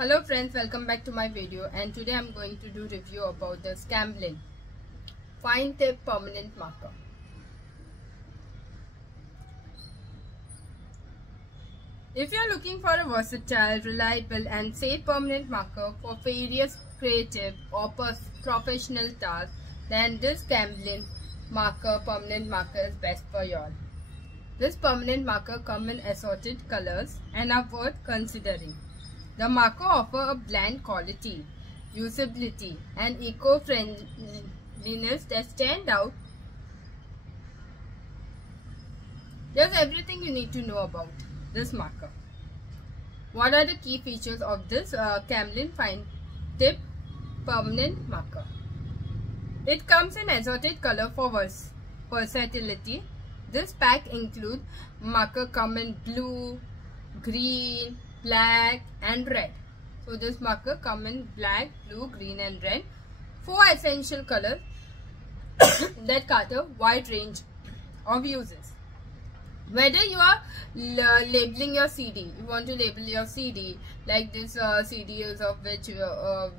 Hello friends, welcome back to my video, and today I'm going to do review about the Camlin fine tip permanent marker. If you're looking for a versatile, reliable and safe permanent marker for various creative or professional tasks, then this Camlin permanent marker is best for you all. This permanent marker comes in assorted colors and are worth considering. The marker offers a blend quality, usability and eco-friendliness that stand out. There's everything you need to know about this marker. What are the key features of this Camlin fine tip permanent marker? It comes in assorted color for versatility. This pack includes marker come in blue, green, black and red. So this marker come in black, blue, green and red. 4 essential colors that cater wide range of uses. Whether you are labeling your CD, you want to label your CD like this CD is of which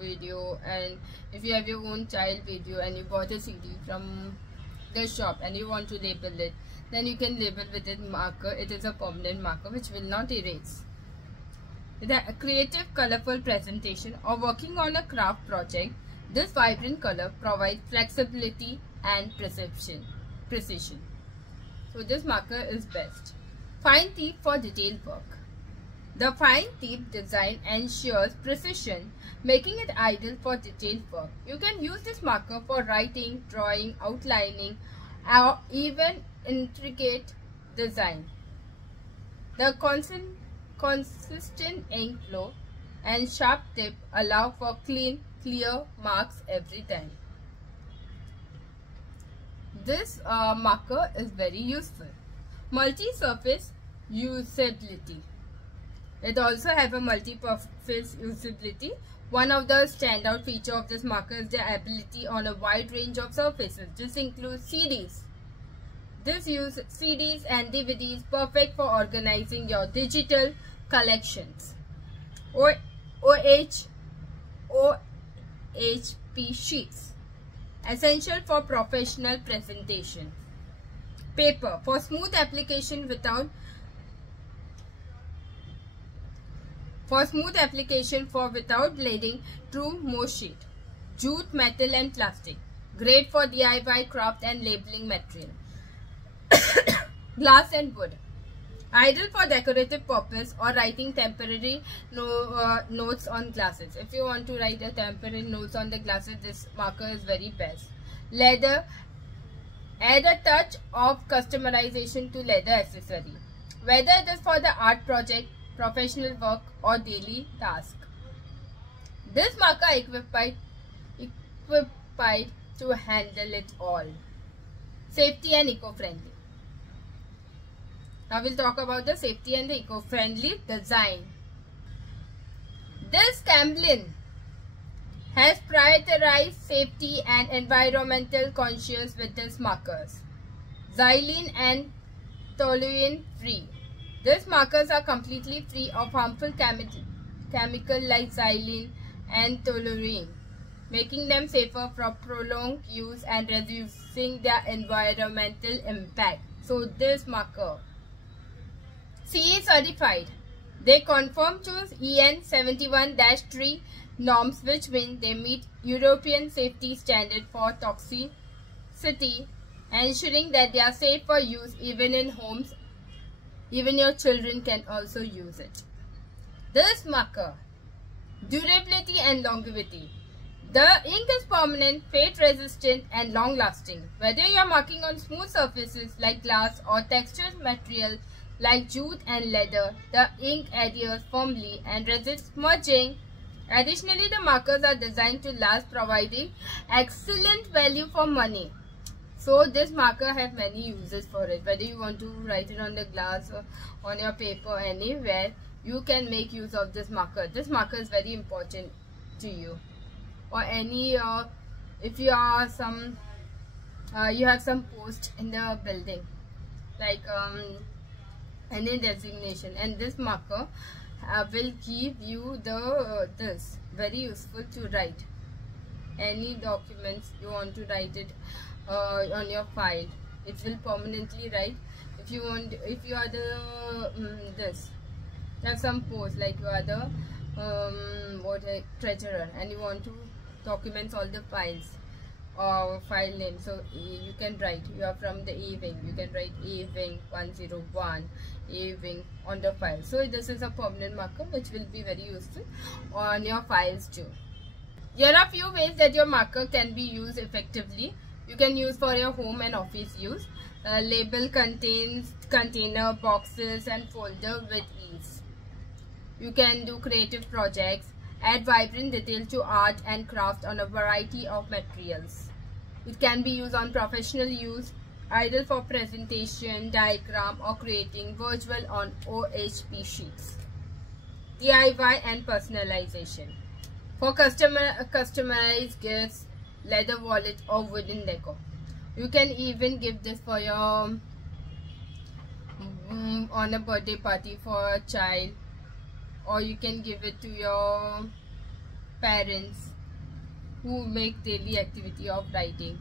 video, and if you have your own child video and you bought a CD from the shop and you want to label it, then you can label with it marker. It is a permanent marker which will not erase. With a creative, colorful presentation or working on a craft project, this vibrant color provides flexibility and precision. So this marker is best. Fine tip for detailed work. The fine tip design ensures precision, making it ideal for detailed work. You can use this marker for writing, drawing, outlining, or even intricate design. The consistent ink flow and sharp tip allow for clean, clear marks every time. This marker is very useful. Multi-surface usability. It also have a multi-purpose usability. One of the standout feature of this marker is the ability on a wide range of surfaces. This includes CDs. This uses CDs and DVDs, perfect for organizing your digital collections. OHP sheets, essential for professional presentation. Paper, for smooth application without bleeding through most sheet. Jute, metal and plastic, great for DIY craft and labeling material. Glass and wood, ideal for decorative purpose or writing temporary notes on glasses. If you want to write a temporary notes on the glasses, this marker is very best. Leather, add a touch of customization to leather accessory, whether it is for the art project, professional work or daily task. This marker equipped to handle it all. Safety and eco-friendly. Now we'll talk about the safety and the eco-friendly design. This Camlin has prioritized safety and environmental conscious with these markers. Xylene and toluene free. These markers are completely free of harmful chemical like xylene and toluene, making them safer for prolonged use and reducing their environmental impact. So this marker CE certified. They conform to EN 71-3 norms, which means they meet European safety standard for toxicity, ensuring that they are safe for use even in homes. Even your children can also use it. This marker, durability and longevity. The ink is permanent, fade resistant and long lasting. Whether you are marking on smooth surfaces like glass or textured material like jute and leather, the ink adheres firmly and resists smudging. Additionally, the markers are designed to last, providing excellent value for money. So this marker has many uses for it. Whether you want to write it on the glass or on your paper, anywhere, you can make use of this marker. This marker is very important to you. Or any, if you are you have some post in the building, like any designation, and this marker will give you this very useful to write any documents you want to write it on your file. It will permanently write. If you want, if you are the have some post like you are the treasurer and you want to document all the files or file name, so you can write you are from the A wing, you can write A wing 101 A wing on the file. So this is a permanent marker which will be very useful on your files too. Here are few ways that your marker can be used effectively. You can use for your home and office use. Label container, boxes and folder with ease. You can do creative projects, add vibrant detail to art and craft on a variety of materials. It can be used on professional use, either for presentation, diagram or creating virtual on OHP sheets. DIY and personalization. For customized gifts, leather wallet or wooden decor. You can even give this for your on a birthday party for a child, or you can give it to your parents who make daily activity of writing.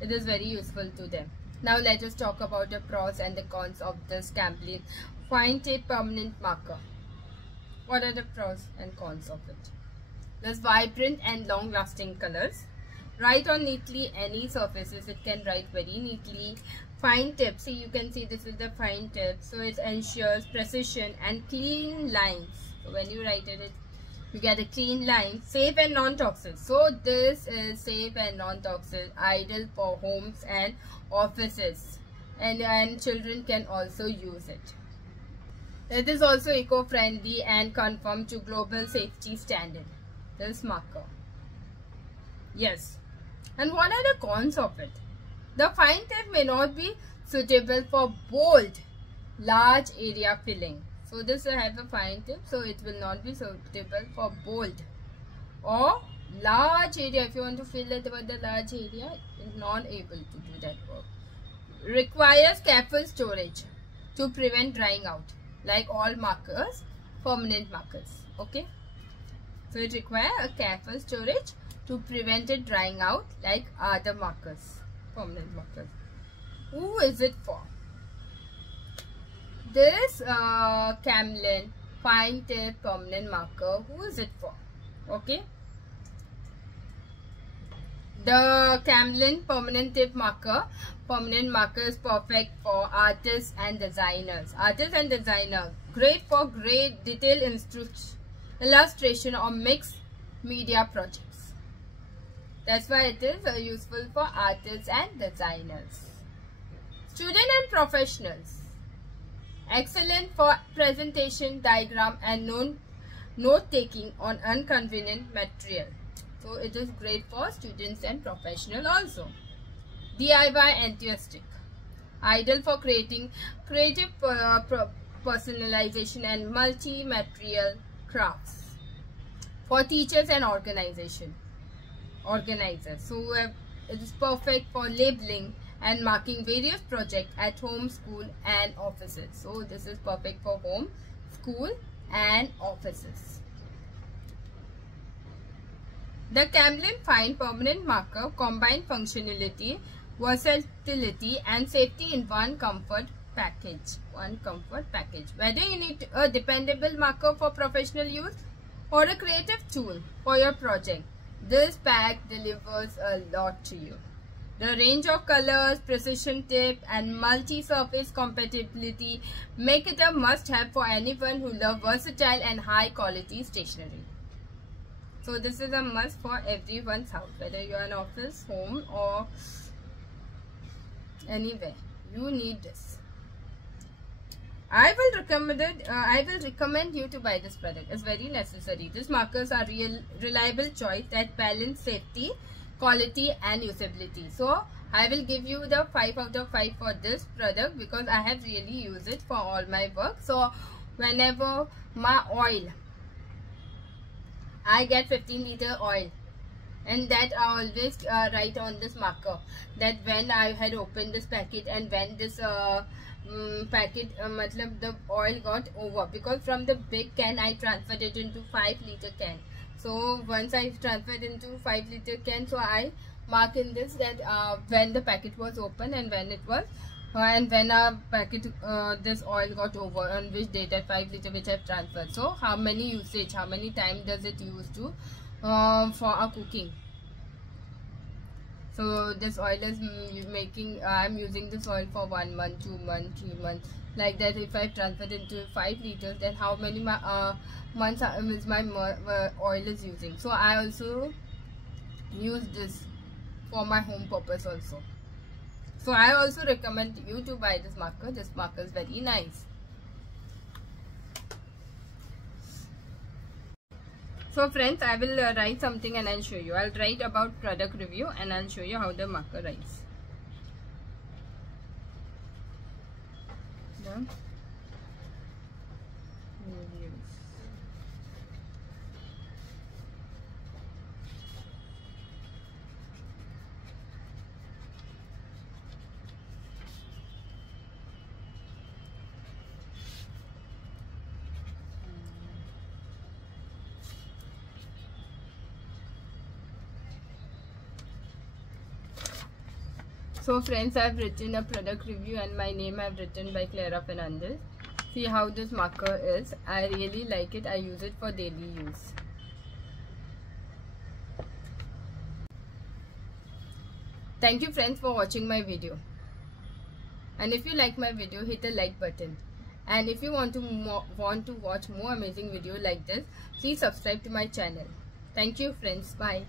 It is very useful to them. Now let us talk about the pros and the cons of this Camlin Fine Tip Permanent Marker. What are the pros and cons of it? There's vibrant and long-lasting colors. Write on neatly any surfaces. It can write very neatly. Fine tip. See, you can see this is the fine tip. So it ensures precision and clean lines. So when you write it, you get a clean line. Safe and non-toxic. So this is safe and non-toxic. Ideal for homes and offices. And children can also use it. It is also eco-friendly and conform to global safety standard. This marker. Yes. And what are the cons of it? The fine tip may not be suitable for bold, large area filling. So this will have a fine tip, so it will not be suitable for bold or large area. If you want to fill it with the large area, it's not able to do that work. Requires careful storage to prevent drying out, like all markers, permanent markers. Okay. So it requires a careful storage to prevent it drying out like other markers, permanent markers. Who is it for? This Camlin Fine Tip Permanent Marker, who is it for? Okay. The Camlin Permanent Marker is perfect for artists and designers. Great for great detailed illustration or mixed media projects. That's why it is useful for artists and designers. Student and professionals. Excellent for presentation, diagram and note-taking on inconvenient material. So it is great for students and professionals also. DIY enthusiastic. Ideal for creating creative personalization and multi-material crafts. For teachers and organizers. So it is perfect for labeling and marking various projects at home, school and offices. So this is perfect for home, school and offices. The Camlin Fine Permanent Marker combines functionality, versatility and safety in one comfort package. Whether you need a dependable marker for professional use or a creative tool for your project, this pack delivers a lot to you. The range of colors, precision tip and multi-surface compatibility make it a must-have for anyone who loves versatile and high-quality stationery. So this is a must for everyone's house, whether you are in office, home or anywhere. You need this. I will recommend you to buy this product. It's very necessary. These markers are reliable choice that balance safety, quality and usability. So I will give you the 5 out of 5 for this product because I have really used it for all my work. So whenever my oil, I get 15-liter oil, and that I always write on this marker that when I had opened this packet and when this packet, the oil got over, because from the big can I transferred it into 5-liter can. So once I transferred into 5-liter can, so I mark in this that when the packet was open and when it was and when a packet this oil got over, on which date, at 5-liter which I've transferred. So how many usage, how many time does it use to for a cooking. So this oil is making, I'm using this oil for 1 month, 2 months, 3 months, like that. If I transferred into 5 liters, then how many months is my oil is using. So I also use this for my home purpose also. So I also recommend you to buy this marker. This marker is very nice. So friends, I will write something and I'll show you. I'll write about product review and I'll show you how the marker writes. Done. So friends, I have written a product review and my name I have written by Clara Fernandez. See how this marker is. I really like it. I use it for daily use. Thank you friends for watching my video. And if you like my video, hit the like button. And if you want to watch more amazing video like this, please subscribe to my channel. Thank you friends. Bye.